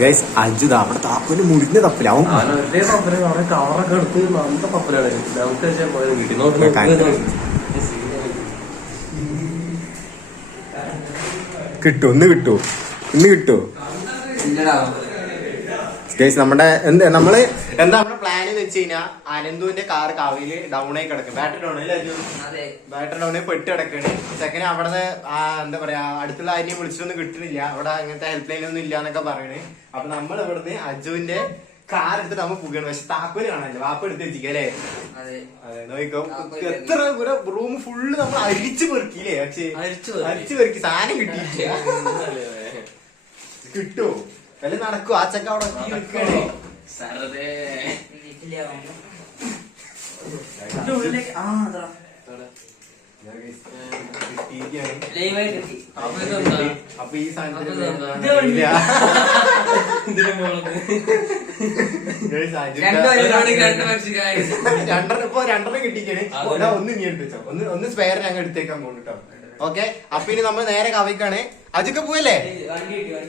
Guys അജുത അവിടെ താപ്പന് മുടിഞ്ഞ തപ്പില്ല അവൻ ഒന്ന് കവറൊക്കെ എടുത്ത് നമുക്ക് വീട്ടിൽ കിട്ടു ഇന്ന് കിട്ടും. ഗൈസ് നമ്മുടെ എന്ത് നമ്മൾ എന്താ നമ്മുടെ പ്ലാൻ എന്ന് വെച്ച് കഴിഞ്ഞാൽ അനന്തുവിന്റെ കാർ കവയിൽ ഡൗൺ ആയി കിടക്കും. ബാറ്ററി ഡൗൺ അല്ലേ ബാറ്ററി ഡൗണിൽ പെട്ട് കിടക്കണ്. സെക്കൻഡ് അവിടെ എന്താ പറയാ അടുത്തുള്ള ആരെയും വിളിച്ചൊന്നും കിട്ടുന്നില്ല. അവിടെ അങ്ങനത്തെ ഹെൽപ്പ് ലൈൻ ഒന്നും ഇല്ല എന്നൊക്കെ പറയണേ. അപ്പൊ നമ്മൾ ഇവിടുന്ന് അജുവിന്റെ കാർ എടുത്തിട്ട് നമ്മൾ പുകയാണ് പക്ഷെ താക്കോൽ കാണാനില്ല. വാപ്പ എടുത്ത് വെച്ചിക്കല്ലേ നോക്കിക്കോ. എത്ര റൂം ഫുള്ള് നമ്മൾ അരിച്ചു പെറുക്കിയില്ലേ പക്ഷേ അരിച്ചു പെറുക്കി. അരിച്ചു പെറുക്കി സാധനം കിട്ടിയിട്ടില്ല. കിട്ടുമോ വല്ല നടക്കുവോ ആ ചക്ക അവിടെ രണ്ടര അപ്പൊ ഈ രണ്ടെണ്ണം ഇപ്പൊ രണ്ടെണ്ണം കിട്ടിക്കണേ ഒന്ന് ഇനി എടുത്ത്. വെച്ചോ ഒന്ന് ഒന്ന് സ്പെയർ ഞങ്ങൾ എടുത്തേക്കാൻ പോകും കേട്ടോ ഓക്കെ അപ്പൊ ഇനി നമ്മൾ നേരെ കവിക്കാണ് അജുക്ക പോയല്ലേ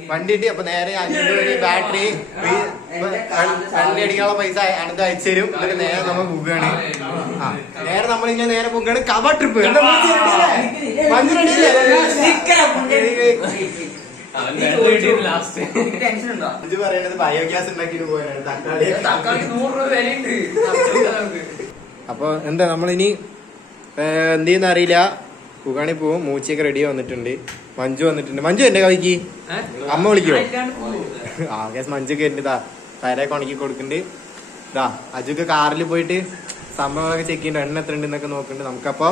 വണ്ടി ഇട്ടി അപ്പൊ നേരെ അജിന്റെ ഒരു ബാറ്ററി വണ്ടി അടിക്കാനുള്ള പൈസ അനന്ത അയച്ചു തരും. എന്നിട്ട് നേരെ നമ്മൾ പോവുകയാണ്. ആ നേരെ നമ്മൾ ഇങ്ങനെ നേരെ പോവുകയാണ്. കവ ട്രിപ്പ്. അജു ബയോഗ്യാസ് പോയാണ് തക്കാളി. തക്കാളി നൂറ് രൂപ വിലയുണ്ട്. അപ്പൊ എന്താ നമ്മളിനി ഏ, എന്ത് ചെയ്യുന്ന അറിയില്ല കുകാണി പോവും മൂച്ചയൊക്കെ റെഡി വന്നിട്ടുണ്ട്. മഞ്ജു വന്നിട്ടുണ്ട്. മഞ്ജു എന്റെ കവിക്ക്. അമ്മ വിളിക്കോ? ആ ഗ്യാസ് മഞ്ജുക്ക് ഉണ്ട്. തലയൊക്കെ ഉണക്കി കൊടുക്കുന്നുണ്ട്. ഇതാ അജുക്ക് കാറിൽ പോയിട്ട് സംഭവങ്ങളൊക്കെ ചെക്ക് ചെയ്യുന്നുണ്ട് എണ്ണ എത്ര ഉണ്ട് എന്നൊക്കെ നോക്കുന്നുണ്ട്. നമുക്കപ്പോ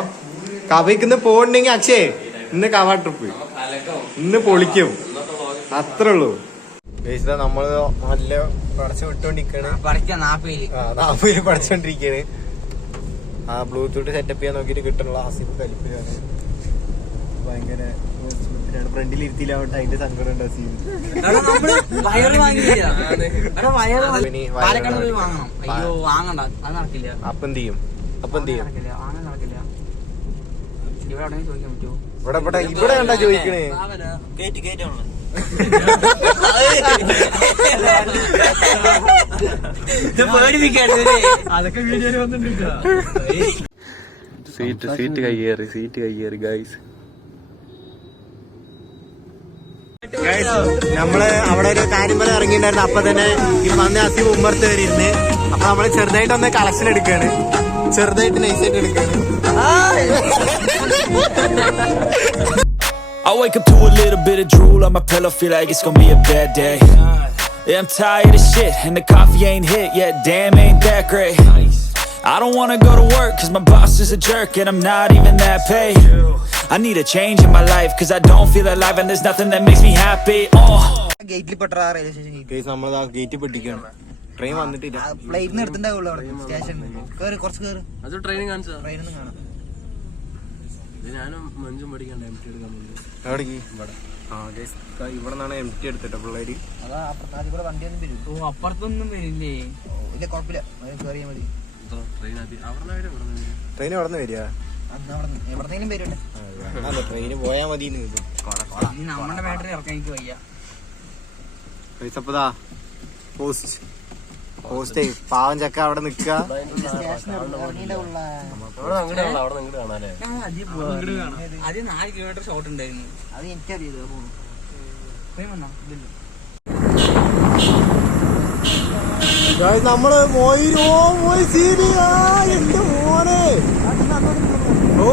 കവിക്കുന്ന പോകണ്ടെങ്കിൽ അക്ഷയ് ഇന്ന് കവ ട്രിപ്പ് ഇന്ന് പൊളിക്കും. അത്രേ ഉള്ളൂ. ബേസിത നമ്മൾ നല്ല പടച്ചു വിട്ടോണ്ടിരിക്കാണ്. നാപ്പയിൽ. പഠിച്ചോണ്ടിരിക്കാണ് ആ ബ്ലൂടൂത്ത് സെറ്റപ്പ് ചെയ്യാൻ നോക്കിട്ട് കിട്ടണുള്ള ആസിഫ് കലിപ്പിലാണ്. ഭയങ്കര ഫ്രണ്ടിൽ ഇരുത്തിയിലാവട്ടെ അതിന്റെ സങ്കടം ഉണ്ട് സീൻ അപ്പൊ എന്ത് ചെയ്യും? അപ്പൊ എന്ത് ചെയ്യും? ഇവിടെ ഇവിടെ ഇവിടെ ഇവിടെ കണ്ടാ ചോദിക്കണേ. കേറ്റ് കേറ്റ് ഇത് പേടിപ്പിക്കാണ്ട് അതൊക്കെ വീഡിയോയിൽ വന്നിട്ടുണ്ട് സീറ്റ് സീറ്റ് കയ്യേറി സീറ്റ് കയ്യേറി ഗൈസ് നമ്മൾ അവിടെ ഒരു കാര്യം പോലെ ഇറങ്ങിയിട്ടുണ്ടായിരുന്നു അപ്പൊ തന്നെ ഈ വന്ന അസീം ഉമ്മർത്ത് വരിയിരുന്ന് അപ്പൊ നമ്മൾ ചെറുതായിട്ട് ഒന്ന് കളക്ഷൻ എടുക്കാണ് ചെറുതായിട്ട് നൈസായിട്ട് എടുക്കാണ് I wake up to a little bit of drool on my pillow, feel like it's gonna be a bad day. Yeah, I'm tired of shit, and the coffee ain't hit yet, damn, ain't that great. I don't wanna go to work, cause my boss is a jerk, and I'm not even that paid. I need a change in my life, cause I don't feel alive, and there's nothing that makes me happy. Oh. ഗേറ്റിൽ പെട്ട railway station case നമ്മളത് gate പൊട്ടിക്കാണ് train വന്നിട്ടില്ല ഫ്ലൈറ്റിന് എടുത്തിണ്ടാവുള്ളൂ അവിടെ. Station കേറി കുറച്ച് കേറ്. അത് ട്രെയിനിങ് കാണിച്ചതാ. ട്രെയിനൊന്നും കാണാം. ഇത് ഞാനും മഞ്ജും പഠിക്കണ്ട എം ടി എടുക്കാൻ എവിടേക്ക്? ഇവിടെ. ആ കേസ് ഇവിടെ നിന്നാണ് എം ടി എടുത്തിട്ട് പിള്ളേര്. അതാ അപ്പുറത്താദ്യം കൂടെ വണ്ടിയൊന്നും വരും. ഓ അപ്പുറത്തൊന്നും വരില്ലേ? ഇല്ല കുഴപ്പമില്ല. അത് കേറിയാൽ മതി. ട്രെയിൻ അവിടെ നിന്ന് വരിക. എവിടെന്നെങ്കിലും ട്രെയിന് പോയാ മതി നമ്മുടെ ബാറ്ററി ഇറക്കാൻ എനിക്ക് വയ്യ. അപ്പതാ പോസ്റ്റ് പോസ്റ്റ് പാവം ചക്ക അവിടെ നിക്ക സ്റ്റേഷൻ ഇറങ്ങിയിട്ടുള്ള അവിടെ അങ്ങോട്ട് കാണാം അവിടെ അങ്ങോട്ട് കാണാല്ലേ ആദ്യം നാല് കിലോമീറ്റർ ഷോട്ട് ഉണ്ടായിരുന്നു. അത് ഇല്ലല്ലോ. നമ്മൾ മോയിരോ മോയ് സീനിയാ എന്റെ മോനെ. ഓ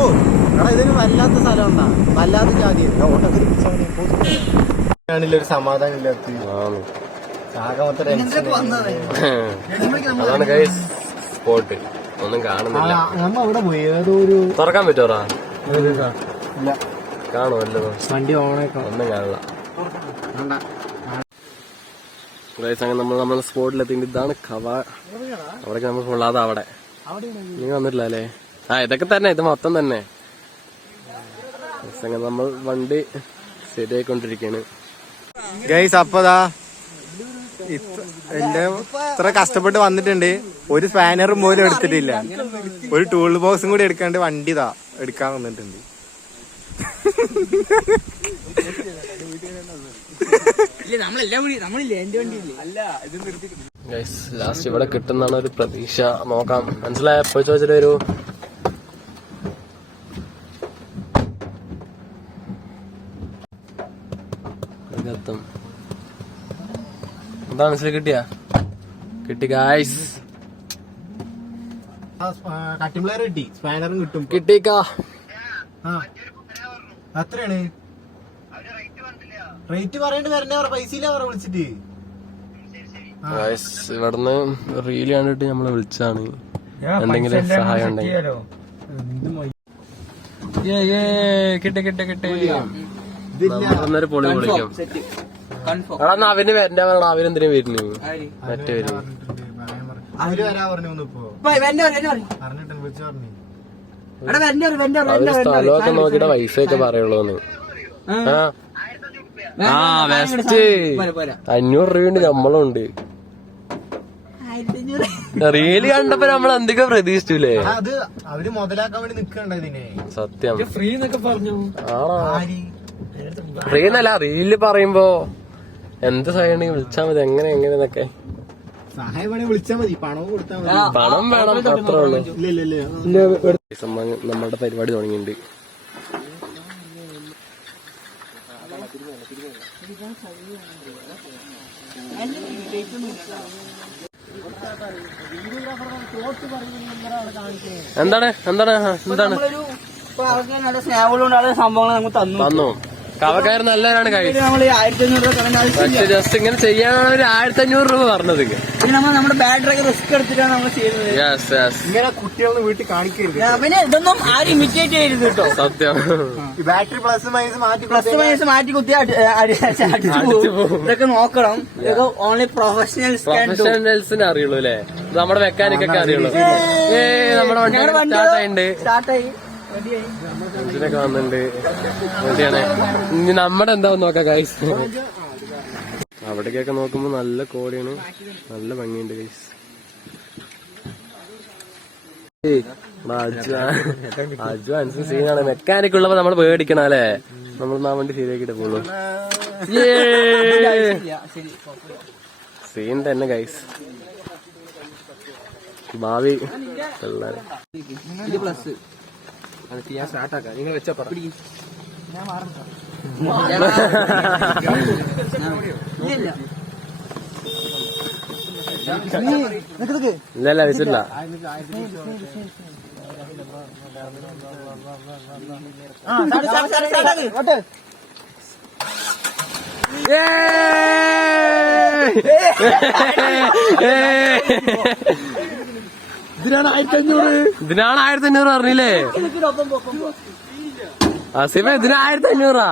എടാ ഇതൊരു വല്ലാത്ത സ്ഥലം ഉണ്ടാ വല്ലാത്ത ജാതി. ആണല്ലോ ഒരു സമാധാനം ഇല്ലാത്ത അതാണ് ഗൈസ് സ്പോട്ട് ഒന്നും കാണുന്നില്ല. നമ്മ അവിടെ പോയി. ഏതോ ഒരു തുറക്കാൻ പറ്റുമോറാ ഇല്ല. കാണോ വണ്ടി ഓണേക്കാം ഒന്നും കാണില്ല അങ്ങനെ നമ്മൾ നമ്മൾ സ്പോട്ടിലെത്തിയിട്ട് ഇതാണ് കവ. അവിടേക്ക് നമ്മൾ കൊള്ളാതെ അവിടെ. നീ വന്നിട്ടില്ല അല്ലേ ആ ഇതൊക്കെ തന്നെ ഇത് മൊത്തം തന്നെ. അങ്ങനെ നമ്മൾ വണ്ടി ശരിയായിക്കൊണ്ടിരിക്കുകയാണ് ഗൈസ് അപ്പതാ എന്റെ ഇത്ര കഷ്ടപ്പെട്ട് വന്നിട്ടുണ്ട്. ഒരു സ്പാനറും പോലും എടുത്തിട്ടില്ല. ഒരു ടൂൾ ബോക്സും കൂടി എടുക്കാണ്ട് വണ്ടി ഇതാ എടുക്കാൻ വന്നിട്ടുണ്ട്. ഗൈസ് ലാസ്റ്റ് ഇവിടെ കിട്ടുന്നാണ് ഒരു പ്രതീക്ഷ. നോക്കാം. മനസ്സിലായ പോയി ചോദിച്ചിട്ട് വരൂ. ഇതെത്തും എന്താ മനസ്സിൽ കിട്ടിയ? കിട്ടി ഗായ്സ് കിട്ടി. സ്പാനറും കിട്ടും. കിട്ടിക്കാ എത്രയാണ് റേറ്റ് പറയേണ്ടി വരണ്ടേ? പൈസ ഇല്ല പറ വിളിച്ചിട്ട്? ഇവിടുന്ന് റീൽ കണ്ടിട്ട് നമ്മളെ വിളിച്ചാണ്. എന്തെങ്കിലും സഹായം ഉണ്ടെങ്കിൽ. കിട്ടി കിട്ടി കിട്ടി. നമ്മളൊന്നൊരു പൊളി പൊളിക്കാം സെറ്റ് കൺഫേം എടാ എന്നാ അവന് വരണ്ട പറഞ്ഞ അവനെന്തിനാ വരുന്നു? മറ്റേ വരും. അവർ പറഞ്ഞു അവർ സ്ഥലമൊക്കെ നോക്കിട്ട് പൈസ ഒക്കെ പറയുള്ളൂന്ന്. ആ. ആ ബെസ്റ്റ് പോരാ പോരാ. അഞ്ഞൂറ് രൂപയുണ്ട് നമ്മളുണ്ട്. റീൽ കണ്ടപ്പോ നമ്മൾ എന്തൊക്കെ പ്രതീക്ഷിച്ചില്ലേ അത് അവർ മുതലാക്കാൻ വേണ്ടി നിക്കണ്ട ഇതിനെ. സത്യം. ഫ്രീ എന്നൊക്കെ പറഞ്ഞു. ഫ്രീ എന്നല്ല റീൽ പറയുമ്പോ എന്ത് സഹായം വിളിച്ചാ മതി എങ്ങനെ എങ്ങനെന്നൊക്കെ സഹായം വേണേ വിളിച്ചാ മതി പണവും കൊടുത്താ മതി. പണം വേണം അത്രേ ഉള്ളൂ. ഇല്ല ഇല്ല ഇല്ല. സമ്മാനം നമ്മുടെ പരിപാടി തുടങ്ങിയിട്ടുണ്ട്. എന്താണ്? എന്താണ്? എന്താണ്? നല്ല അവിടെ സംഭവങ്ങൾ നമുക്ക് തന്നു. തന്നു. കവക്കാർ നല്ലവരാണ് ജസ്റ്റ് ഇങ്ങനെ ചെയ്യാനാണ് ഒരു ആയിരത്തി അഞ്ഞൂറ് രൂപ പറഞ്ഞത് നമ്മുടെ ബാറ്ററി റിസ്ക് എടുത്തിട്ടാണ് നമ്മൾ ചെയ്യുന്നത്. യെസ് യെസ് ഇങ്ങനെ കുട്ടികളൊന്നും വീട്ടിൽ കാണിക്കരുത് ആ, പിന്നെ ഇതൊന്നും ആരും ഇമിറ്റേറ്റ് ചെയ്യരുത് കേട്ടോ സത്യം. ഈ ബാറ്ററി പ്ലസ് മൈനസ് മാറ്റി പ്ലസ് മൈനസ് മാറ്റി കുത്തി ഇതൊക്കെ നോക്കണം. ഇതൊക്കെ ഓൺലി പ്രൊഫഷണൽസ് പ്രൊഫഷണൽസിന് അറിയുള്ളൂ അല്ലേ? ഇത് നമ്മുടെ മെക്കാനിക്കൊക്കെ അറിയുള്ളൂ. ഏ നമ്മുടെ വണ്ടി സ്റ്റാർട്ടായി റെഡിയായി ഇതിനൊക്കെ വന്നിട്ടുണ്ട് റെഡിയാണ് ഇനി നമ്മുടെ എന്താവും നോക്കാം ഗൈസ് അവിടേക്കൊക്കെ നോക്കുമ്പോ നല്ല കോടിയാണ്. നല്ല ഭംഗിയുണ്ട് ഗൈസ് അഡ്വാൻസ് സീനാണ് മെക്കാനിക് ഉള്ളപ്പോ നമ്മൾ പേടിക്കണം അല്ലേ? നമ്മൾ ആ വണ്ടി ശരിയാക്കിട്ട് പോകുള്ളൂ സീൻ തന്നെ ഗൈസ് ഭാവി. പിള്ളേരെ ഇത് ചെയ്യാൻ ഞാൻ സ്റ്റാർട്ടാക്കാം നിങ്ങൾ വെച്ച പറ ഇല്ല ഇല്ല ഇല്ല വെച്ചിട്ടില്ല ഇതിനാണ് ആയിരത്തി അഞ്ഞൂറ് ഇതിനാണ് ആയിരത്തി അഞ്ഞൂറ് പറഞ്ഞില്ലേ അസീമ ഇതിന് ആയിരത്തി അഞ്ഞൂറാ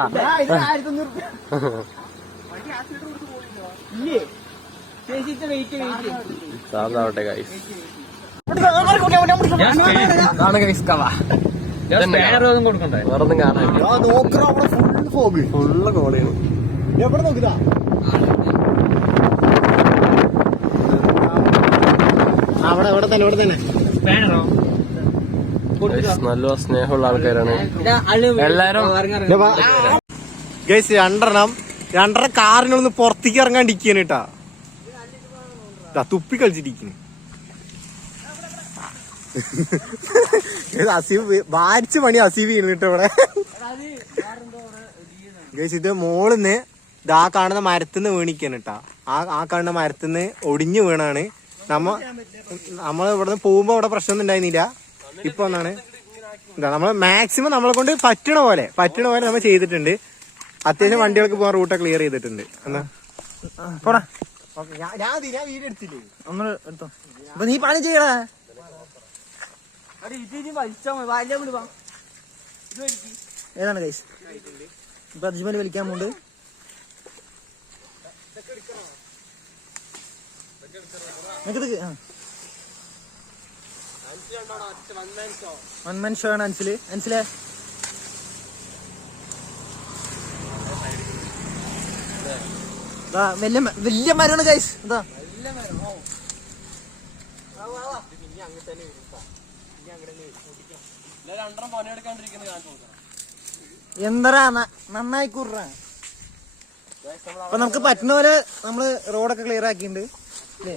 സാധാവട്ടെ ഗൈസ് വേറൊന്നും അവിടെ ഫുൾ ഫോഗ് ഫുള്ള് കോളിയാണ് എവിടെ നോക്കിതാ അവിടെ ഇവിടെ തന്നെ ഇവിടെ തന്നെ. നല്ല സ്നേഹമുള്ള ആൾക്കാരാണ്. എല്ലാരും? ഗൈസ് രണ്ടെണ്ണം. രണ്ടര കാറിനൊന്ന് പുറത്തേക്ക് ഇറങ്ങാണ്ടിരിക്കാണ് കേട്ടാ. തുപ്പി കളിച്ചിരിക്കുന്നു. അസീബ് വാരിച്ച പണി അസീബ് ചെയ്യുന്നു കേട്ടോ ഇവിടെ. ഗൈസ് ഇത് മോളിന്ന് ആ കാണുന്ന മരത്തുനിന്ന് വീണിക്കാണ് കേട്ടാ. ആ ആ കാണുന്ന മരത്തുനിന്ന് ഒടിഞ്ഞു വീണാണ്. നമ്മ നമ്മൾ ഇവിടുന്ന് പോകുമ്പോ അവിടെ പ്രശ്നമൊന്നും ഉണ്ടായിരുന്നില്ല. ഇപ്പൊ ഒന്നാണ് എന്താ നമ്മൾ മാക്സിമം നമ്മളെ കൊണ്ട് പറ്റണ പോലെ പറ്റണ പോലെ നമ്മൾ ചെയ്തിട്ടുണ്ട്. അത്യാവശ്യം വണ്ടികൾക്ക് പോകാൻ റൂട്ട് ക്ലിയർ ചെയ്തിട്ടുണ്ട്. എന്നാ? പോടാ. ഞാൻ ഞാൻ വീഡിയോ എടുത്തില്ലേ? ഒന്ന് എടുത്തോ. അപ്പൊ നീ പണി ചെയ്യടാ. ഏതാണ് കൈസ് ഇപ്പൊ അജ്മൽ വലിക്കാൻ പോണ്ട്. വൺ മാൻ ഷോ ആണ് അൻസിൽ അൻസിലെ വലിയ വലിയ മരമാണ് ഗൈസ് എന്താ എന്തരാ നന്നായി കൂറ അപ്പൊ നമുക്ക് പറ്റുന്ന പോലെ നമ്മൾ റോഡൊക്കെ ക്ലിയർ ആക്കിയിട്ടുണ്ട്. അല്ലേ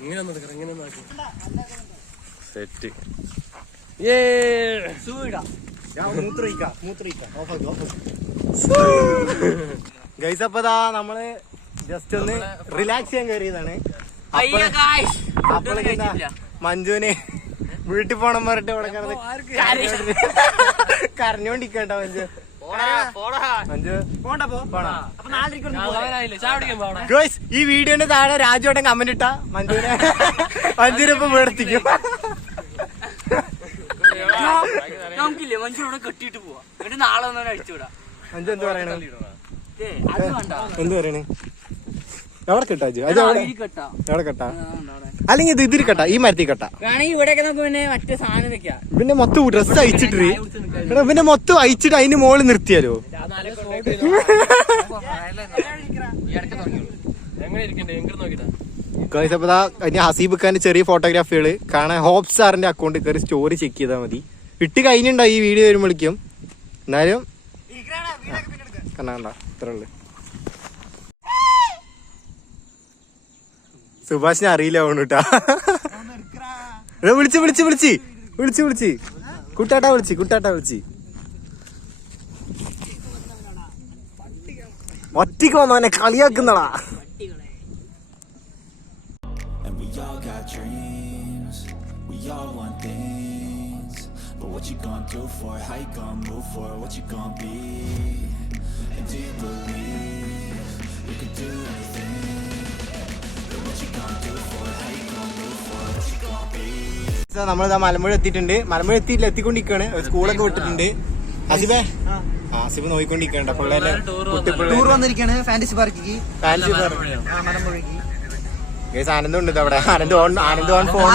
ഇങ്ങനെ വെട്ടി ഇങ്ങനെ. സെറ്റ്. ഗൈസ് അപ്പതാ നമ്മൾ ജസ്റ്റ് ഒന്ന് റിലാക്സ് ചെയ്യാൻ കയറിയതാണ് അപ്പോഴേക്കും മഞ്ജുവിന് വീട്ടിൽ പോണം പറഞ്ഞിട്ട് ഇവിടെ കിടന്ന് കരഞ്ഞോണ്ടിരിക്കണ്ട മഞ്ജു. മഞ്ജു. ഗോയ്സ് ഈ വീഡിയോന്റെ താഴെ രാജുവേട്ടൻ കമന്റ് ഇട്ട മഞ്ജുവിനെ മഞ്ജുവിനെ ഇപ്പൊ വീടത്തിക്കും നമുക്കില്ലേ? ഇവിടെ കെട്ടിട്ട് പോവാ. എന്നിട്ട് നാളെ ഒന്നും അടിച്ചുവിടാം. മഞ്ജു എന്ത് പറയണേ? എന്ത് പറയണ? എവിടെ കെട്ടാ എവിടെ? അല്ലെങ്കിൽ ഇത് ഇതിരി കെട്ടാ ഈ മരത്തിൽ കെട്ടാ. പിന്നെ മറ്റേ സാധനം വെക്കാം. പിന്നെ മൊത്തം ഡ്രസ് അയച്ചിട്ട് എടാ പിന്നെ മൊത്തം അയച്ചിട്ട് അതിന് മുകളിൽ നിർത്തിയാലോ? ഇനി ഹസീബ് ഖാന്റെ ചെറിയ ഫോട്ടോഗ്രാഫികൾ കാണാൻ ഹോപ്പ് സാറിന്റെ അക്കൗണ്ട് കയറി സ്റ്റോറി ചെക്ക് ചെയ്താൽ മതി. ഇട്ട് കഴിഞ്ഞിട്ടുണ്ടോ ഈ വീഡിയോ വരുമ്പോഴേക്കും? എന്നാലും കണ്ടാ ഇത്ര സുഭാഷിനെ അറിയില്ല ഓണുട്ടാ വിളിച്ച് വിളിച്ച് വിളിച്ച് വിളിച്ച് വിളിച്ച് കുട്ടാട്ടാ വിളിച്ച് കുട്ടാട്ടാ വിളിച്ച് ഒറ്റയ്ക്ക് വന്നവനെ കളിയാക്കുന്നടാ what you gonna do for? How you gonna move for? What you gonna be? And do you believe you can do anything? നമ്മളിതാ മലമ്പുഴ എത്തിയിട്ടുണ്ട്. മലമ്പുഴ എത്തിയില്ല എത്തിക്കൊണ്ടിരിക്കാണ്. സ്കൂളൊക്കെ വിട്ടിട്ടുണ്ട്. ഹസിബേ ആസിബ് നോയിക്കൊണ്ടിരിക്കണ്ട പിള്ളേരെ ടൂർ വന്നിരിക്കാണ് ഫാന്റസി പാർക്കിക്ക് ഫാൻസി മലമ്പുഴക്ക് ഗൈസ് ആനന്ദം ഉണ്ട് അവിടെ. ആനന്ദ് ഓൺ ആനന്ദ് ഓൺ ഫോൺ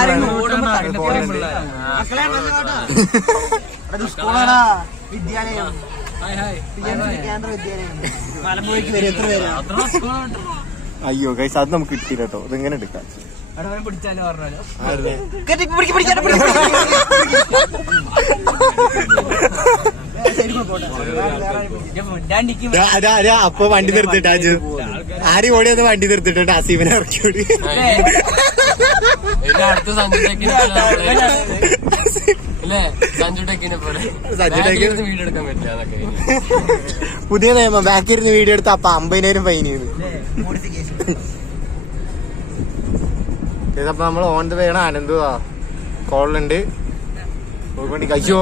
വിദ്യാലയം. കേന്ദ്ര വിദ്യാലയം. മലമ്പുഴക്ക് വരും. എത്ര പേരാ? അയ്യോ ഗൈസ് അത് നമുക്ക് കിട്ടിയില്ല കേട്ടോ എങ്ങനെ എടുക്കാം? പിടിച്ചാലോ പറഞ്ഞാലോ? അപ്പൊ വണ്ടി നിർത്തിട്ടാ ആര് ആരും ഓടി വന്ന് വണ്ടി നിർത്തിട്ട് അസീമിനെ ഇറക്കിയോടി ഇനി അടുത്ത സഞ്ജു ടെക്കിനെ അല്ലേ സഞ്ജു ടെക്കിനെ പോലെ. സഞ്ജു ടെക്കി- വീഡിയോ എടുക്കാൻ പറ്റില്ല എന്നൊക്കെ പുതിയ നിയമം ബാക്കി ഇരുന്ന് വീഡിയോ എടുത്ത അപ്പൊ അമ്പതിനായിരം ഫൈൻ ചെയ്തു. ഇതപ്പൊ നമ്മൾ ഓൺ ദ വേണ ആനന്ദ കോളുണ്ട് പോയിക്കൊണ്ടിരിക്ക. അയ്യോ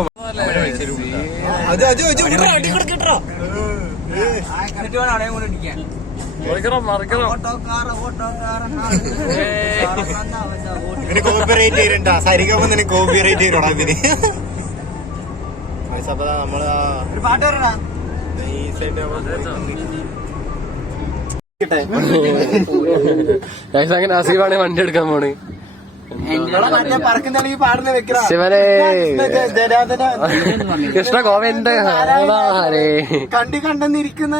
അത് അജു അജു വിടറാ, അടി കൊടുക്ക് വിടറാ. എന്നിട്ട് വേണം അവിടെ കൊണ്ട് ഇടിക്കാൻ മറിക്കണം മറിക്കണം ഇതിന് കോപ്പിറൈറ്റ് ചെയ്തിട്ടുണ്ടാ സരിഗമ നിനക്ക് കോപ്പിറൈറ്റ് ചെയ്തോടാ ഇതിന് ഗൈസ്, അപ്പൊ ദാ നമ്മൾ പാട്ട് ഗൈസ് അങ്ങനെ അസീബാണ് വണ്ടി എടുക്കാൻ പോണ്. ശിവനെ. കൃഷ്ണ ഗോവിന്ദ. കണ്ടി കണ്ടെന്നിരിക്കുന്ന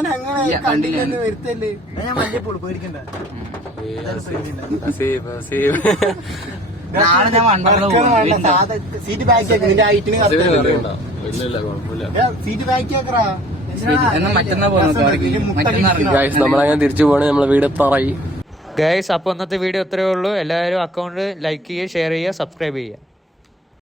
സീറ്റ് ബാക്കി സീറ്റ് ബാക്കി ആക്കറാ. ഗൈസ് നമ്മളങ്ങനെ തിരിച്ചു പോവാണ്. നമ്മളെ വീട് പറയും ഗൈസ് അപ്പോൾ ഇന്നത്തെ വീഡിയോ ഇത്രയേ ഉള്ളൂ. എല്ലാവരും അക്കൗണ്ട് ലൈക്ക് ചെയ്യുക ഷെയർ ചെയ്യുക സബ്സ്ക്രൈബ് ചെയ്യുക.